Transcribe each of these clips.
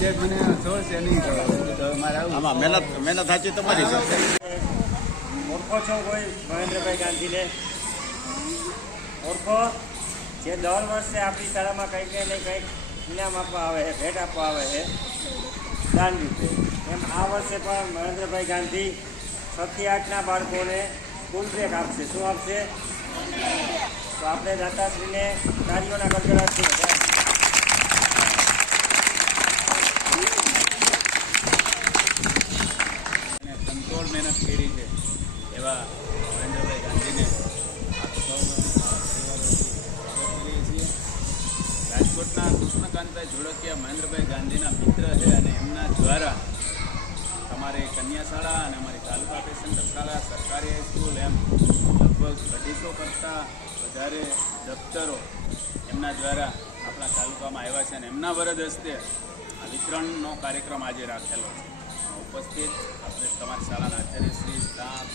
બીજા મને છોડશે નહીં તો મારે આમાં મહેનત સાચી તમારી છે. ઓળખો છો કોઈ મહેન્દ્રભાઈ ગાંધીને? ઓળખો? જે દર વર્ષે આપણી શાળામાં કંઈક ને કંઈક ઇનામ આપવા આવે છે, ભેટ આપવા આવે છે દાન રૂપે. એમ આ વર્ષે પણ મહેન્દ્રભાઈ ગાંધી 6 થી 8ના બાળકોને સ્કૂલ બેગ આપશે. શું આપશે? તો આપણે દાતાશ્રીને કાર્યોના ગડગડાટથી કંટ્રોલ મહેનત કરી છે એવા મહેન્દ્રભાઈ ગાંધીને રાજકોટના કૃષ્ણકાંતભાઈ જોડકિયા મહેન્દ્રભાઈ ગાંધીના મિત્ર છે અને એમના દ્વારા તમારે કન્યા શાળા અને અમારી તાલુકા પેસેન્ટર શાળા, સરકારી હાઈસ્કૂલ એમ લગભગ 250 કરતાં વધારે દફતરો એમના દ્વારા આપણા તાલુકામાં આવ્યા છે અને એમના વરદ હસ્તે આ વિતરણનો કાર્યક્રમ આજે રાખેલો છે. ઉપસ્થિત આપણે તમારી શાળાના આચાર્યશ્રી, સ્ટાફ,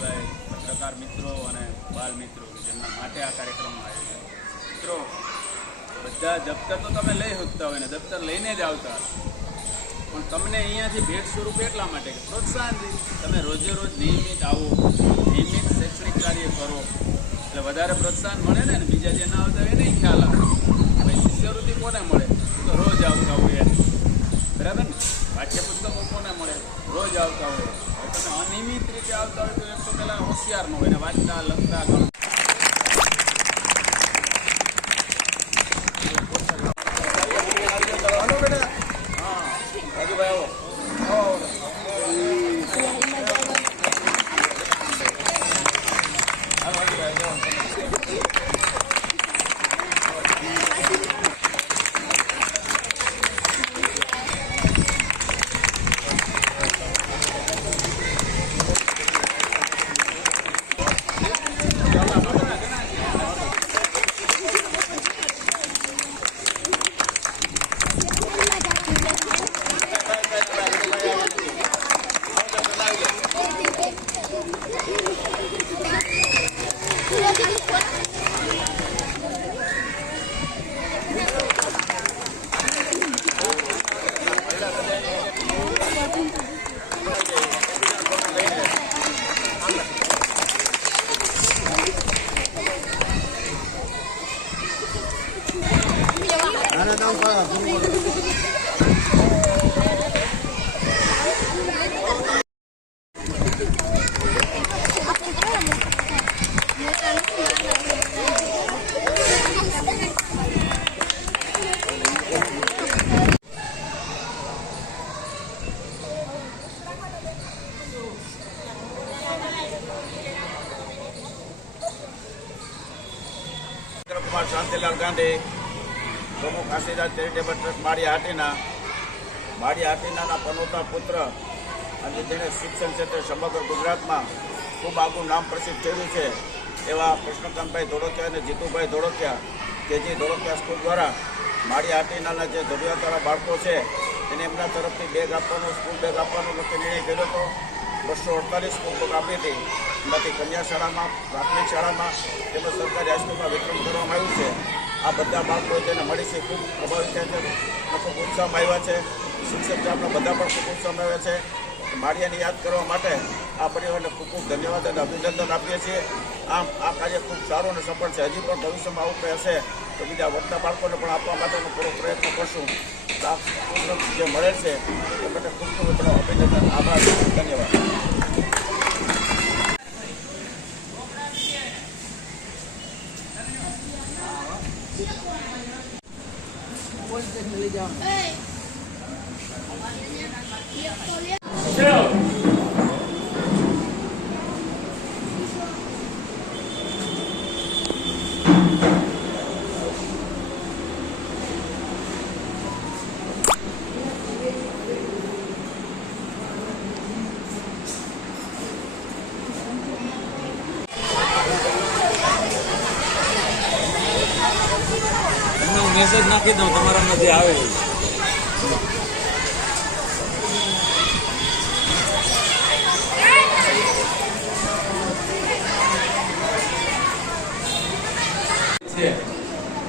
ભાઈ, પત્રકાર મિત્રો અને બાળ મિત્રો જેમના માટે આ કાર્યક્રમમાં આવ્યો છે. મિત્રો, બધા દફતર તો તમે લઈ શકતા હોય ને દફતર લઈને જ આવતા પણ તમને અહીંયાથી ભેટ સ્વરૂપ એટલા માટે કે પ્રોત્સાહનથી તમે રોજે રોજ નિયમિત આવો, નિયમિત શૈક્ષણિક કાર્ય કરો એટલે વધારે પ્રોત્સાહન મળે ને. બીજા જે ના આવતા હોય એને ખ્યાલ આવે ભાઈ શિષ્યવૃત્તિ કોને મળે તો રોજ આવતા હોય બરાબર ને. પાઠ્યપુસ્તકો કોને મળે? રોજ આવતા હોય. હવે તમે અનિયમિત રીતે આવતા હોય તો એક તો પહેલાં હોશિયાર ન હોય ને વાંચતા લખતા શાંતિલાલ ગાંધી, પ્રમુખ આશીર્વાદ ચેરિટેબલ ટ્રસ્ટ માળિયા હાટીનાના પનોતા પુત્ર અને જેણે શિક્ષણ ક્ષેત્રે સમગ્ર ગુજરાતમાં ખૂબ આગું નામ પ્રસિદ્ધ થયું છે એવા કૃષ્ણકાંતભાઈ ધોળકિયા અને જીતુભાઈ ધોળકિયા કેજી ધોળકિયા સ્કૂલ દ્વારા માળિયા હાટીનાના જે જરૂરિયાતવાળા બાળકો છે એને એમના તરફથી બેગ આપવાનો, સ્કૂલ બેગ આપવાનો નક્કી નિર્ણય કર્યો હતો. 248 સ્કૂલ બેગ આપી હતી. એમાંથી કન્યા શાળામાં, પ્રાથમિક શાળામાં તેમજ સરકારી હાઈસ્કૂલમાં વિતરણ કરવામાં આવ્યું છે. આ બધા બાળકો જેને મળી છે ખૂબ પ્રભાવિત થયા છે, ખૂબ ઉત્સાહમાં આવ્યા છે. શિક્ષક આપણા બધા પણ ખૂબ ઉત્સાહમાં આવ્યા છે. માળિયાને યાદ કરવા માટે આ પરિવારને ખૂબ ખૂબ ધન્યવાદ અને અભિનંદન આપીએ છીએ. આમ આ કાર્ય ખૂબ સારું અને સફળ છે. હજી પણ ભવિષ્યમાં આવું કંઈ હશે તો બીજા વધતા બાળકોને પણ આપવા માટેનો પૂરો પ્રયત્ન કરશું. જે મળે છે એ માટે ખૂબ ખૂબ અભિનંદન, આભાર, ધન્યવાદ. મેસેજ નાખી દઉં તમારામાંથી આવે.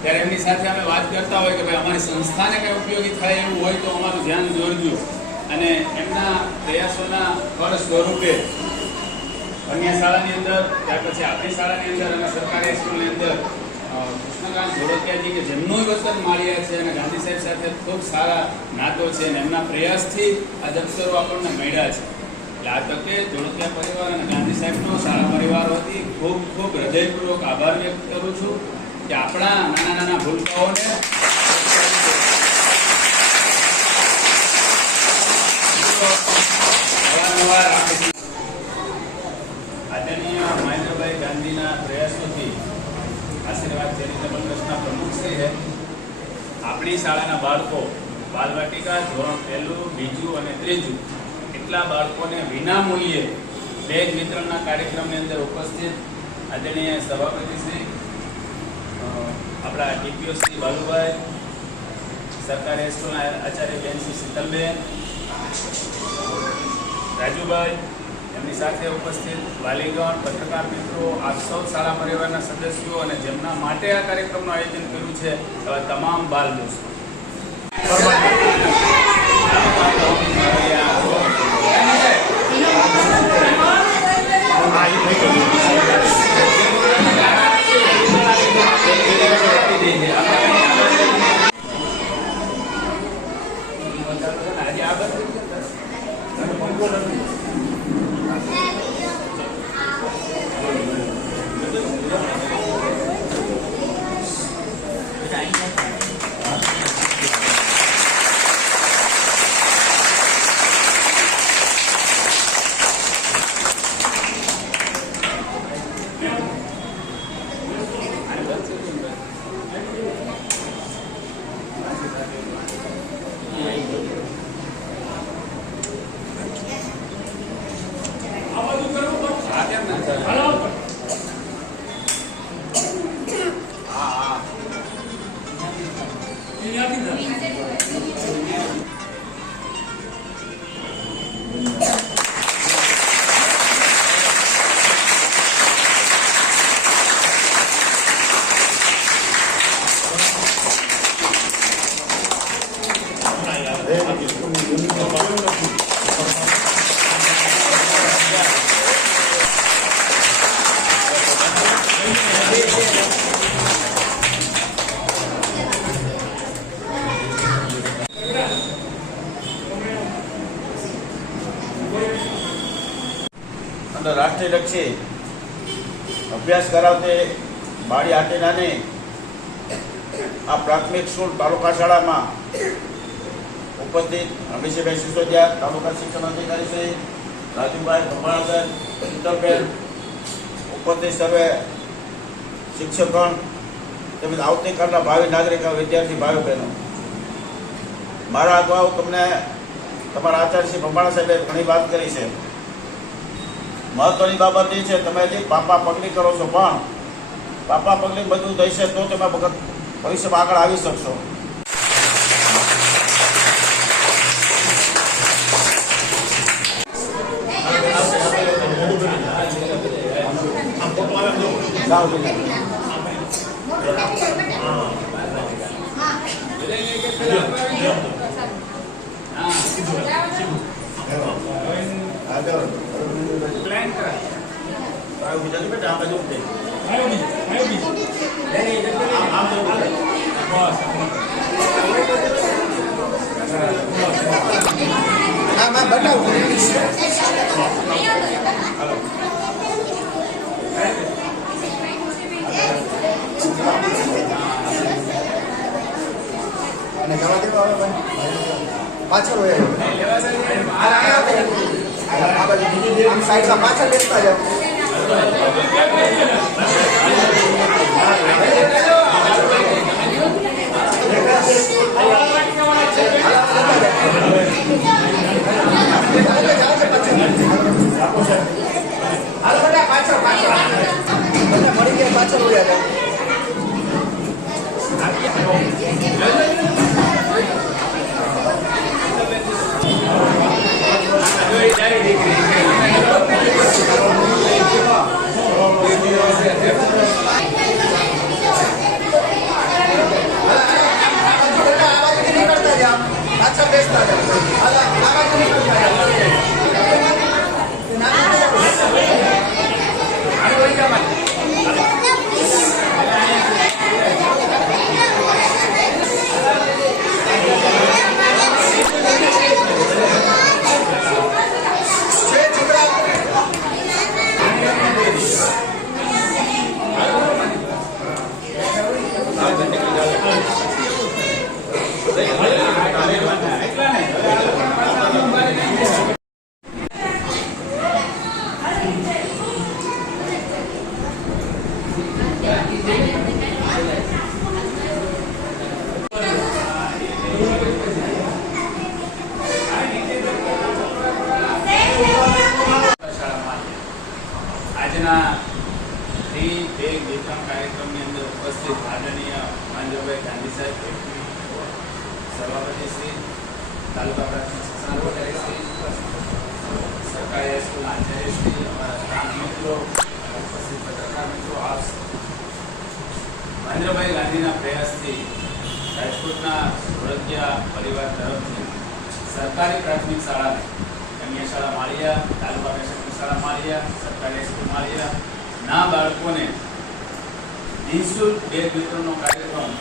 ત્યારે એમની સાથે અમે વાત કરતા ઈચ્છતા હોય કે ભાઈ અમારી સંસ્થાને કંઈ ઉપયોગી થાય એવું હોય તો અમારું ધ્યાન દોરજો. અને એમના પ્રયાસોના ફળ સ્વરૂપે અન્ય શાળાની અંદર, ત્યાર પછી આપણી શાળાની અંદર અને સરકારી સ્કૂલની અંદર કૃષ્ણકાંત ધોળકિયાજી કે જેમનું વતન માળિયા છે અને ગાંધી સાહેબ સાથે ખૂબ સારા નાતો છે અને એમના પ્રયાસથી આ દફતરો આપણને મળ્યા છે. એટલે આ તકે ધોળકિયા પરિવાર અને ગાંધી સાહેબનો શાળા પરિવાર વતી ખૂબ ખૂબ હૃદયપૂર્વક આભાર વ્યક્ત કરું છું કે આપણા નાના નાના ભૂલકાઓને અવારનવાર આદરણીય મહેન્દ્રભાઈ ગાંધીના પ્રયાસોથી આશીર્વાદ ચેરિટેબલ ટ્રસ્ટના પ્રમુખ શ્રી છે. આપણી શાળાના બાળકો બાલવાટિકા ધોરણ 1, 2 અને 3 એટલા બાળકોને વિના મૂલ્યે બેગ વિતરણના કાર્યક્રમની અંદર ઉપસ્થિત આદરણીય સભાપતિ શ્રી, આપણા ટીપીઓ શ્રી બાલુભાઈ, સરકારી સ્કૂલના આચાર્ય બેન શ્રી શીતલબેન, રાજુભાઈ, એમની સાથે ઉપસ્થિત વાલીગણ, પત્રકાર મિત્રો, આપ સૌ શાળા પરિવારના સદસ્યો અને જેમના માટે આ કાર્યક્રમનું આયોજન કર્યું છે એવા તમામ બાલ દોસ્તો. રાષ્ટ્રીયલક્ષી અભ્યાસ કરાવતે બાળી આટેલાને આ પ્રાથમિક સ્કૂલ તાલુકા શાળામાં ઉપસ્થિત રમેશભાઈ સિસોદિયા, તાલુકા શિક્ષણ અધિકારી શ્રી રાજુભાઈ ભમાણકર, શીતલબેન, ઉપસ્થિત સર્વે શિક્ષકગણ તેમજ આવતીકાલના ભાવિ નાગરિક વિદ્યાર્થી ભાઈઓ બહેનો, મારા અગાઉ તમને તમારા આચાર્ય શ્રી ભમાણા સાહેબે ઘણી વાત કરી છે. મહત્વની બાબત એ છે, તમે જે પાપા પગલી કરો છો પણ પાપા પગલી બધું થશે તો તમે ભવિષ્યમાં આગળ આવી શકશો. પાછળ હોય આમ સાઈડમાં પાછળ બેસતા જાઓ. પાછળ મળી ગયા પાછળ હોય દીકરી પાછળ બેસતા જાઓ. હાલો, આ બાજુ નીકળતા જાઓ. આજના ફ્રી બેગ વિતરણ કાર્યક્રમની અંદર ઉપસ્થિત આદરણીય મહેન્દ્રભાઈ ગાંધી સાહેબ, સભાપતિ શ્રી, તાલુકા પ્રાથમિક શિક્ષણ અધિકારી શ્રી, સરકારી હાઈસ્કૂલ આચાર્ય શ્રી, અમારા સ્ટાફ મિત્રો, ઉપસ્થિત પત્રકાર મિત્રો, આપ મહેન્દ્રભાઈ ગાંધીના પ્રયાસથી રાજકોટના ધોળકિયા પરિવાર તરફથી સરકારી પ્રાથમિક શાળાને કન્યા શાળા માળિયા, તાલુકા પ્રાથમિક શાળા માળિયા, સરકારી સ્કૂલ માળિયા ના બાળકોને નિઃશુલ્ક બેગ વિતરણનો કાર્યક્રમ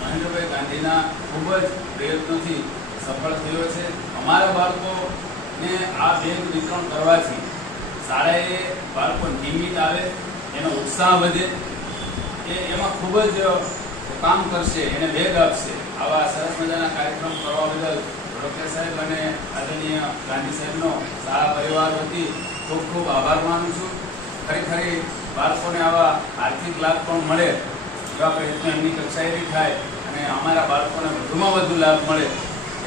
મહેન્દ્રભાઈ ગાંધીના ખૂબ જ પ્રયત્નોથી સફળ થયો છે. અમારા બાળકોને આ બેગ વિતરણ કરવાથી શાળાએ બાળકો નિયમિત આવે, એનો ઉત્સાહ વધે, એમાં ખૂબ જ કામ કરશે, એને બેગ આપશે. આવા સરસ મજાના કાર્યક્રમ કરવા બદલ ડૉક્ટર સાહેબ અને આદરણીય ગાંધી સાહેબનો શાળા પરિવાર વતી ખૂબ ખૂબ આભાર માનું છું. ખરેખર બાળકોને આવા આર્થિક લાભ પણ મળે એવા પ્રયત્નો એમની કક્ષાએથી થાય અને અમારા બાળકોને વધુમાં વધુ લાભ મળે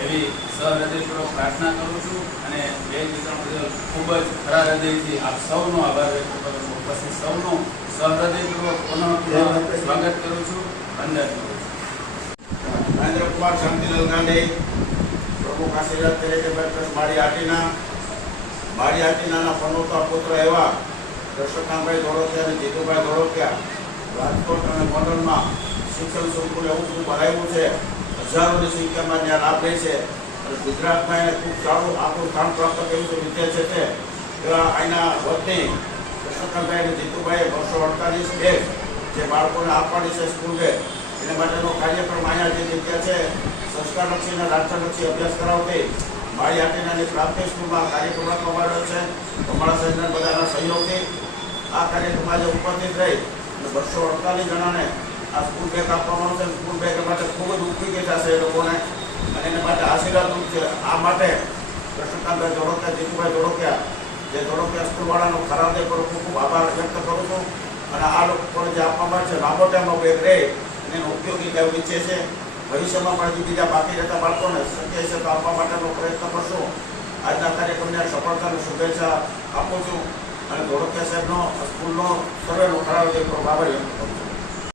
એવી સહૃદયપૂર્વક પ્રાર્થના કરું છું અને બેગ વિતરણ બદલ ખૂબ જ ખરા હૃદયથી આપ સૌનો આભાર વ્યક્ત કરું છું. ઉપસ્થિત સૌનો સહૃદયપૂર્વક પુનઃ સ્વાગત કરું છું, વંદન કરું છું. મહેન્દ્ર કુમાર શાંતિલાલ ગાંધી, પ્રમુખ આશીર્વાદ તરીકે મારી હાટીનાના પનોતા પુત્ર એવા દર્શકાભાઈ ધોળકિયા અને જીતુભાઈ ધોળકિયા રાજકોટ અને ગોંડલમાં શિક્ષણ સંકુલ એવું બધું બનાવ્યું છે. હજારોની સંખ્યામાં ત્યાં લાભ લે છે અને ગુજરાતમાં એને ખૂબ સારું આપણું સ્થાન પ્રાપ્ત કર્યું છે વિદ્યા છે તે એવા અહીંના વતની દર્શકાભાઈ અને જીતુભાઈએ 248 બેગ જે બાળકોને આપવાની છે સ્કૂલ બેગ, એના માટેનો કાર્યક્રમ અહીંયા જે જગ્યા છે સંસ્કારલક્ષી અને રાષ્ટ્રલક્ષી અભ્યાસ કરાવતી મારી હાટીનાની પ્રાથમિક સ્કૂલમાં કાર્યક્રમ રાખવામાં આવ્યો છે. અમારા સહિતના બધાના સહયોગથી આ કાર્યક્રમ આજે ઉપસ્થિત રહી અને 248 જણાને આ સ્કૂલ બેગ આપવામાં આવશે. સ્કૂલ બેગ માટે ખૂબ જ ઉપયોગી થશે એ લોકોને અને એના માટે આશીર્વાદરૂપ છે. આ માટે કૃષ્ણકાંતભાઈ ધોળકિયા, જીતુભાઈ ધોળકિયા જે ધોળકિયા સ્કૂલવાળાનો ખરા હૃદય પર ખૂબ ખૂબ આભાર વ્યક્ત કરું છું અને આ લોકોને જે આપવામાં છે લાંબો ટાઈમનો બેગ રહે અને એનો ઉપયોગી લેવું ઈચ્છે છે. ભવિષ્યમાં પણ બીજા બાકી રહેતા બાળકોને શક્ય છે તો આપવા માટેનો પ્રયત્ન કરશું. આજના કાર્યક્રમને સફળતાની શુભેચ્છા આપું છું અને ધોળકિયા સાહેબનો સ્કૂલનો સર્વેનો ખરા હૃદયપૂર્વક આભાર વ્યક્ત કરું છું.